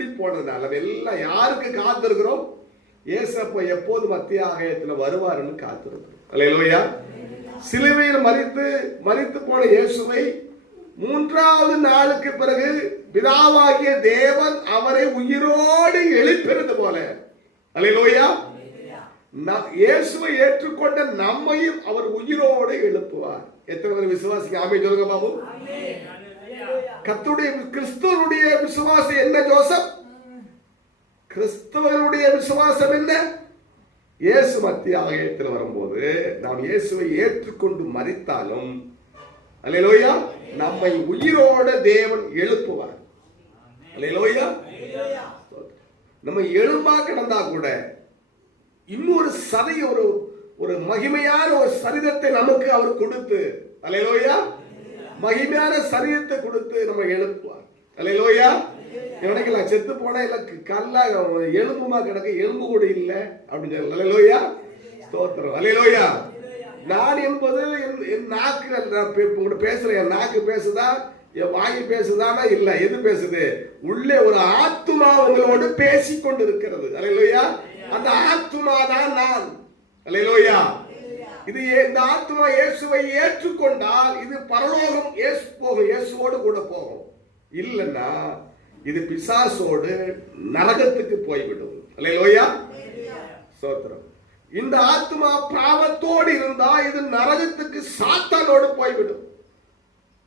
துள்ளி போனதுனால எல்லாம் யாருக்கு காத்திருக்கிறோம்? ஏசப்பா எப்போது மத்திய ஆகாயத்தில் வருவாருன்னு காத்திருக்கிறோம். அல்லேலூயா. சிலுவையில் மரித்து போன இயேசுவை 3வது நாளுக்கு பிறகு பிதாவாகிய தேவன் அவரை உயிரோடு எழுப்பினது போல, அல்லேலூயா, இயேசுவை ஏற்றுக்கொண்ட நம்மையும் அவர் உயிரோடு எழுப்புவார். எத்தனை பேர் விசுவாசிக்க ஆமென் சொல்லுங்க பாபு. கர்த்தருடைய கிறிஸ்துவனுடைய விசுவாசம் என்ன ஜோசப்? கிறிஸ்தவர்களுடைய விசுவாசம் என்ன? இயேசு மத்திய ஆகாயத்தில் வரும்போது நாம் இயேசுவை ஏற்றுக்கொண்டு மரித்தாலும், அல்லேலூயா, நம்மை உயிரோட தேவன் எழுப்புவார். அல்லேலூயா. நம்ம எலும்பா கிடந்தா கூட இன்னொரு சதை, ஒரு மகிமையான ஒரு சரீரத்தை நமக்கு அவர் கொடுத்து, அல்லேலூயா, மகிமையான சரீரத்தை கொடுத்து நம்ம எழுப்புவார். அல்லேலூயா. நினைக்கலாம் செத்து போனா எனக்கு கல்லா எலும்புமா கிடக்க, எலும்பு கூட இல்லை அப்படின்னு சொல்லி. அல்லேலூயா. ஸ்தோத்திரம். அல்லேலூயா. நான் என்பது என் நாக்கு பேசுறேன். என் நாக்கு பேசுதா, என் வாய் பேசுதானா? இல்ல. எது பேசுது? உள்ளே ஒரு ஆத்துமா உங்களோடு பேசிக் கொண்டு இருக்கிறது. அல்லேலூயா. அந்த ஆத்துமா தான் நான். அல்லேலூயா. இது இந்த ஆத்துமா இயேசுவை ஏற்றுக்கொண்டால் இது பரலோகம் இயேசுவோடு கூட போகும். இல்லைன்னா இது பிசாசோடு நரகத்துக்கு போய்விடும். அல்லேலூயா. ஸ்தோத்திரம். இந்த ஆத்துமா பாவத்தோடு இருந்தா இது நரகத்துக்கு சாத்தானோடு போய்விடும்.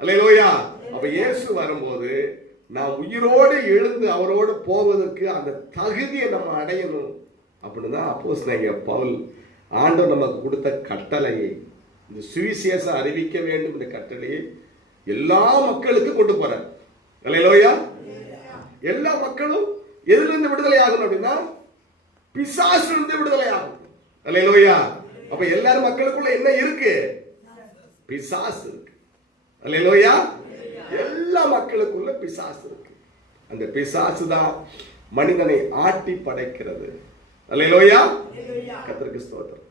அல்லேலூயா. அப்ப இயேசு வரும்போது நாம் உயிரோடு எழுந்து அவரோடு போவதற்கு அந்த தகுதியை நம்ம அடையணும். அப்படின்னு தான் அப்போஸ்தலன் பவுல் ஆண்டவர் நமக்கு கொடுத்த கட்டளையை, இந்த சுவிசேஷம் அறிவிக்க வேண்டும் என்ற கட்டளையை எல்லா மக்களுக்கும் கொண்டு போறார். அல்லேலூயா. எல்லா மக்களும் எதிலிருந்து விடுதலை ஆகணும் அப்படின்னா பிசாசிலிருந்து விடுதலை ஆகும். அல்லேலூயா. அப்ப எல்லாரும் மக்களுக்குள்ள என்ன இருக்கு? பிசாசு இருக்கு. அல்லேலூயா. எல்லா மக்களுக்குள்ள பிசாசு இருக்கு. அந்த பிசாசு தான் மனிதனை ஆட்டி படைக்கிறது. அல்லேலூயா. கர்த்தருக்கு ஸ்தோத்திரம்.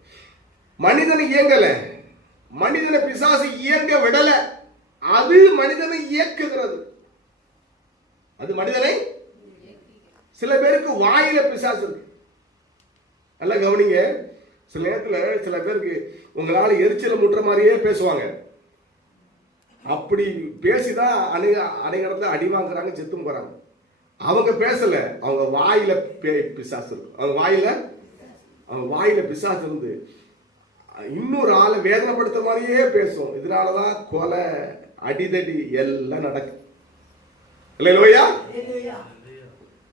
மனிதனை இயங்கல, மனிதனை பிசாசு இயங்க விடல, அது மனிதனை இயக்குகிறது. அது மனிதனை, சில பேருக்கு வாயில பிசாசு இருக்கு. நல்லா கவனிங்க. சில நேரத்தில் சில பேருக்கு உங்களால எரிச்சல முட்டுற மாதிரியே பேசுவாங்க. அப்படி பேசிதான் அநேக இடத்துல அடி வாங்குறாங்க, செத்தும் போறாங்க. அவங்க பேசல, அவங்க வாயில பிசாசு இருக்கு. அவங்க வாயில பிசாசு இருந்து இன்னொரு ஆளை வேதனைப்படுத்த மாதிரியே பேசும். இதனாலதான் கொலை, அடிதடி எல்லாம் நடக்கும். அல்லேலூயா.